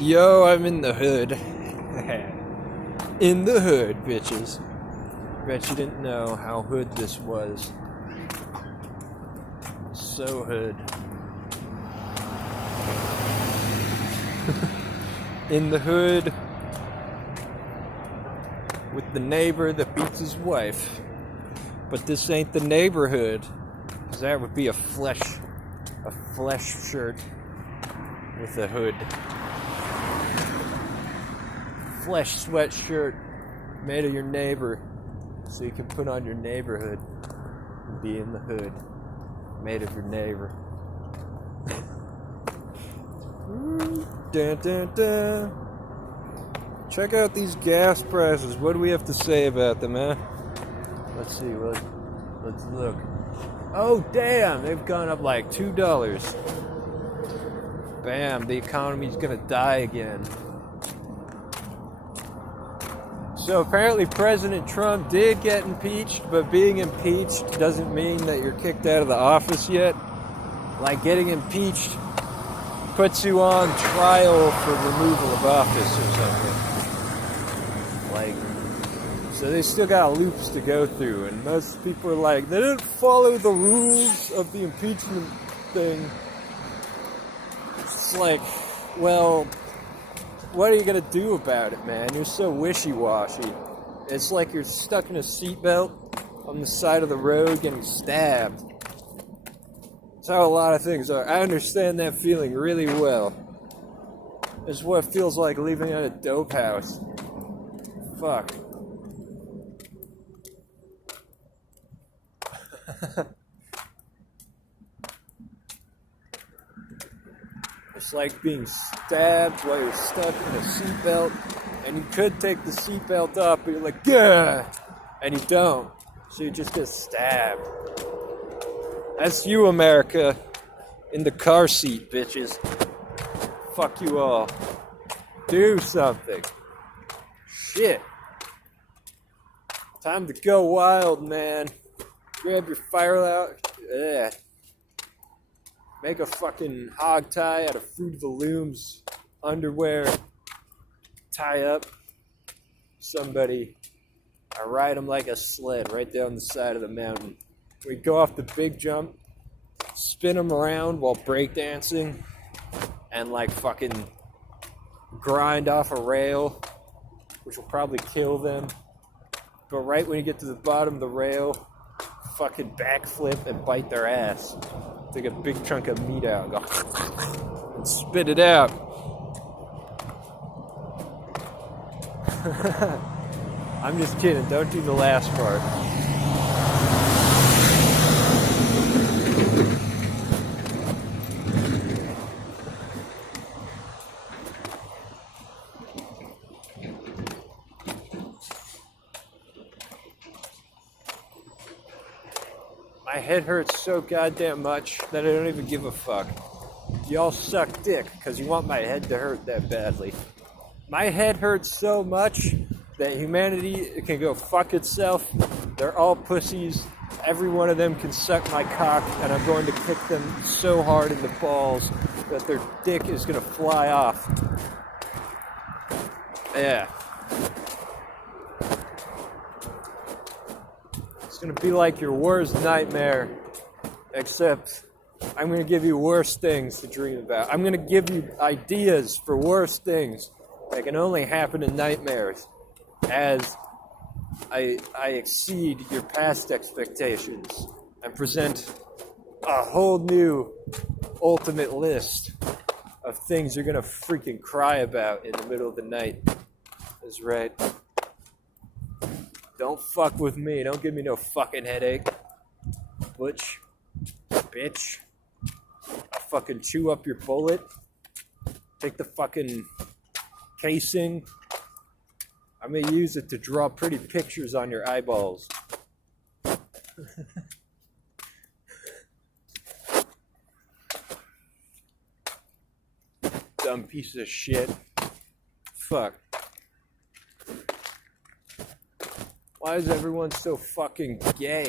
Yo, I'm in the hood. In the hood, bitches. Bet you didn't know how hood this was. So hood. In the hood with the neighbor that beats his wife. But this ain't the neighborhood, 'cause that would be a flesh shirt with a hood. Flesh sweatshirt made of your neighbor, so you can put on your neighborhood and be in the hood made of your neighbor. Dun, dun, dun. Check out these gas prices. What do we have to say about them, huh? Let's see. Let's look. Oh, damn! They've gone up like $2. Bam! The economy's gonna die again. So apparently President Trump did get impeached, but being impeached doesn't mean that you're kicked out of the office yet. Like getting impeached puts you on trial for removal of office or something. Like, so they still got loops to go through, and most people are like, they didn't follow the rules of the impeachment thing. It's like, well, what are you gonna do about it, man? You're so wishy-washy. It's like you're stuck in a seatbelt on the side of the road getting stabbed. That's how a lot of things are. I understand that feeling really well. It's what it feels like leaving at a dope house. Fuck. It's like being stabbed while you're stuck in a seatbelt, and you could take the seatbelt off, but you're like, yeah, and you don't, so you just get stabbed. That's you, America, in the car seat, bitches. Fuck you all. Do something. Shit. Time to go wild, man. Grab your fire out. Yeah. Make a fucking hog tie out of Fruit of the Looms underwear. Tie up somebody. I ride them like a sled right down the side of the mountain. We go off the big jump, spin them around while breakdancing, and like fucking grind off a rail, which will probably kill them. But right when you get to the bottom of the rail, fucking backflip and bite their ass. Take a big chunk of meat out and go and spit it out. I'm just kidding. Don't do the last part. My head hurts so goddamn much that I don't even give a fuck. Y'all suck dick because you want my head to hurt that badly. My head hurts so much that humanity can go fuck itself. They're all pussies. Every one of them can suck my cock, and I'm going to kick them so hard in the balls that their dick is going to fly off. Yeah. It's going to be like your worst nightmare, except I'm going to give you worse things to dream about. I'm going to give you ideas for worse things that can only happen in nightmares as I exceed your past expectations and present a whole new ultimate list of things you're going to freaking cry about in the middle of the night. That's right. Don't fuck with me. Don't give me no fucking headache. Butch. Bitch. I'll fucking chew up your bullet. Take the fucking casing. I'm gonna use it to draw pretty pictures on your eyeballs. Dumb piece of shit. Fuck. Why is everyone so fucking gay?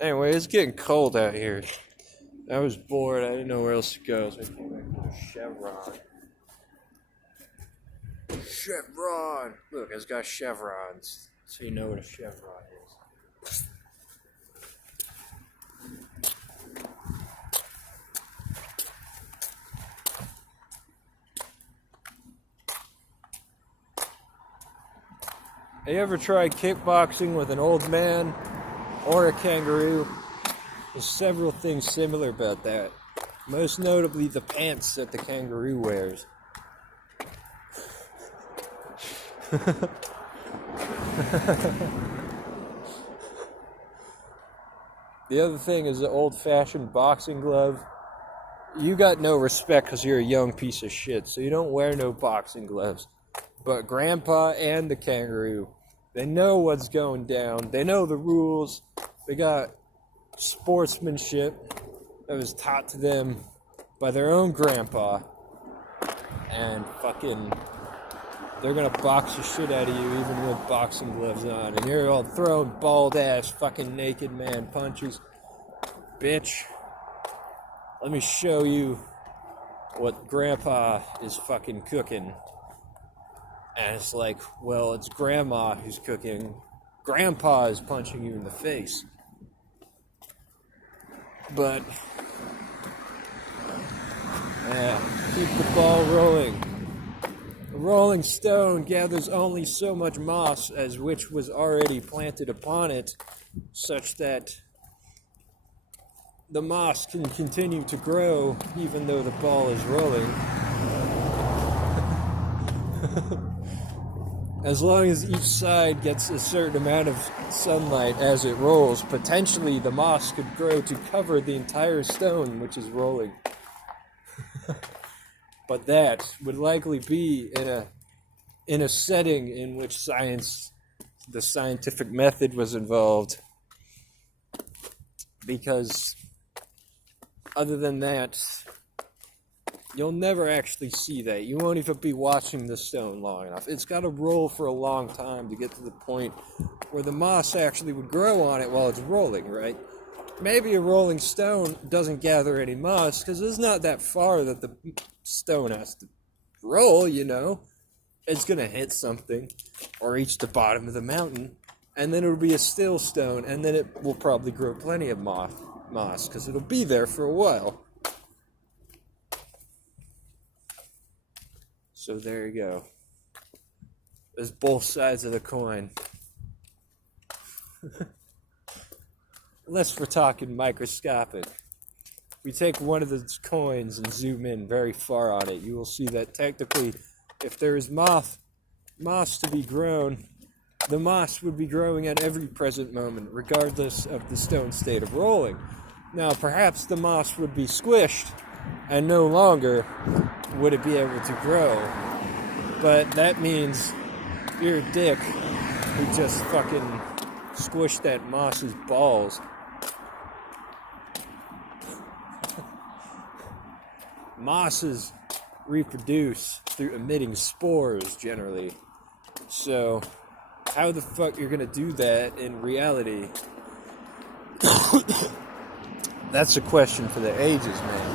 Anyway, it's getting cold out here. I was bored. I didn't know where else to go, so I came back to the Chevron. Chevron! Look, it's got chevrons, so you know what a chevron is. Have you ever tried kickboxing with an old man or a kangaroo? There's several things similar about that. Most notably the pants that the kangaroo wears. The other thing is the old-fashioned boxing glove. You got no respect because you're a young piece of shit, so you don't wear no boxing gloves. But Grandpa and the kangaroo, they know what's going down. They know the rules. They got sportsmanship that was taught to them by their own grandpa. And fucking, they're gonna box the shit out of you even with boxing gloves on. And you're all throwing bald ass fucking naked man punches. Bitch, let me show you what grandpa is fucking cooking. And it's like, well, it's grandma who's cooking. Grandpa is punching you in the face. But, yeah, keep the ball rolling. A rolling stone gathers only so much moss as which was already planted upon it, such that the moss can continue to grow even though the ball is rolling. As long as each side gets a certain amount of sunlight as it rolls, potentially the moss could grow to cover the entire stone which is rolling. But that would likely be in a setting in which the scientific method was involved. Because other than that, you'll never actually see that. You won't even be watching the stone long enough. It's got to roll for a long time to get to the point where the moss actually would grow on it while it's rolling, right? Maybe a rolling stone doesn't gather any moss because it's not that far that the stone has to roll, you know. It's going to hit something or reach the bottom of the mountain, and then it'll be a still stone, and then it will probably grow plenty of moss because it'll be there for a while. So there you go. There's both sides of the coin. Unless we're talking microscopic. If we take one of the coins and zoom in very far on it, you will see that technically, if there is moss to be grown, the moss would be growing at every present moment, regardless of the stone state of rolling. Now, perhaps the moss would be squished, and no longer would it be able to grow. But that means you're a dick who just fucking squished that moss's balls. Mosses reproduce through emitting spores, generally. So, how the fuck you're gonna do that in reality? That's a question for the ages, man.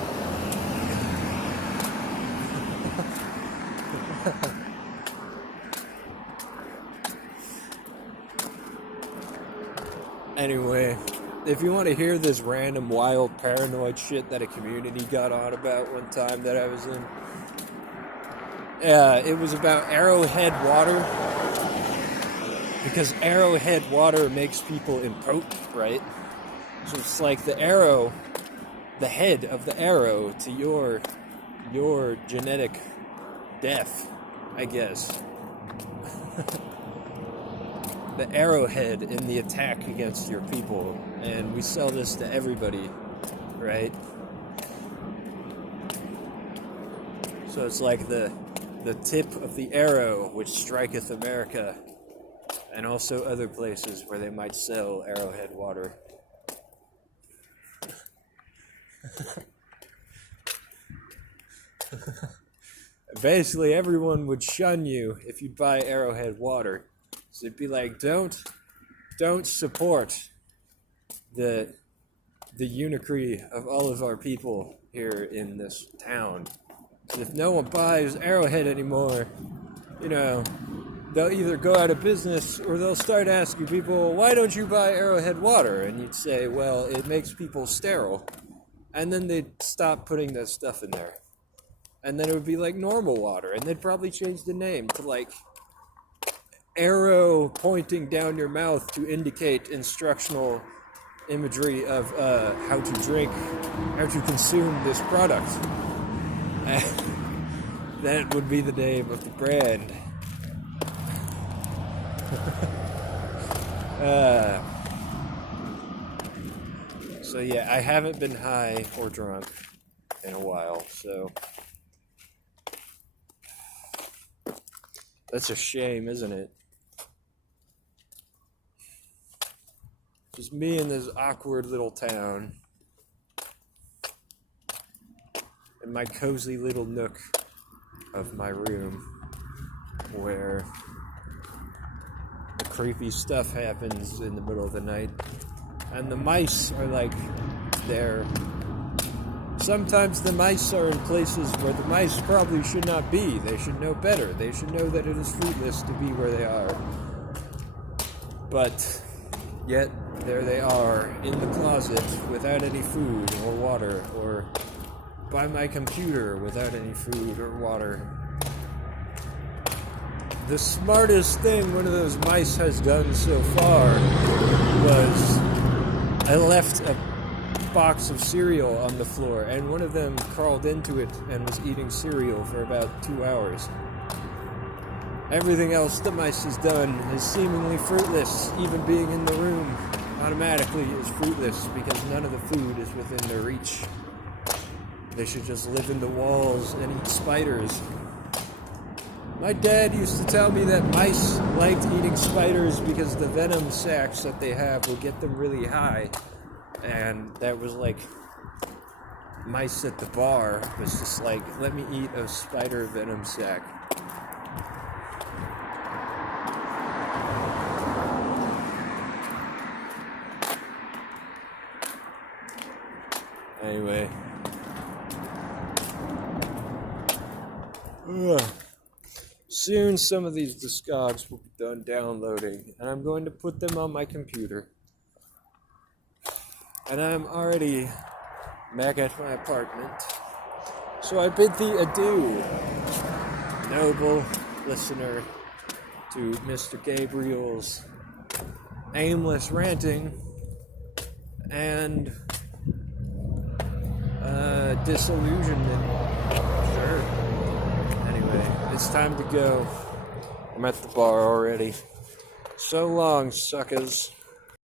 Anyway, if you want to hear this random, wild, paranoid shit that a community got on about one time that I was in, it was about Arrowhead water. Because Arrowhead water makes people impotent, right? So it's like the arrow, the head of the arrow to your genetic death, I guess. The arrowhead in the attack against your people, and we sell this to everybody, right? So it's like the tip of the arrow which striketh America, and also other places where they might sell Arrowhead water. Basically, everyone would shun you if you buy Arrowhead water. So it'd be like, don't support the unicry of all of our people here in this town. And if no one buys Arrowhead anymore, you know, they'll either go out of business or they'll start asking people, why don't you buy Arrowhead water? And you'd say, well, it makes people sterile. And then they'd stop putting that stuff in there. And then it would be like normal water. And they'd probably change the name to like arrow pointing down your mouth to indicate instructional imagery of how to drink, how to consume this product. That would be the name of the brand. So yeah, I haven't been high or drunk in a while, so that's a shame, isn't it? Just me in this awkward little town in my cozy little nook of my room where the creepy stuff happens in the middle of the night, and the mice are like there. Sometimes the mice are in places where the mice probably should not be. They should know better. They should know that it is fruitless to be where they are. But yet there they are in the closet without any food or water, or by my computer without any food or water. The smartest thing one of those mice has done so far was I left a box of cereal on the floor, and one of them crawled into it and was eating cereal for about 2 hours. Everything else the mice has done is seemingly fruitless. Even being in the room automatically is fruitless because none of the food is within their reach. They should just live in the walls and eat spiders. My dad used to tell me that mice liked eating spiders because the venom sacs that they have will get them really high. And that was like mice at the bar. It was just like, let me eat a spider venom sac. Anyway. Soon some of these Discogs will be done downloading, and I'm going to put them on my computer. And I'm already back at my apartment. So I bid thee adieu, noble listener, to Mr. Gabriel's aimless ranting and disillusionment. Sure. Anyway, it's time to go. I'm at the bar already. So long, suckers.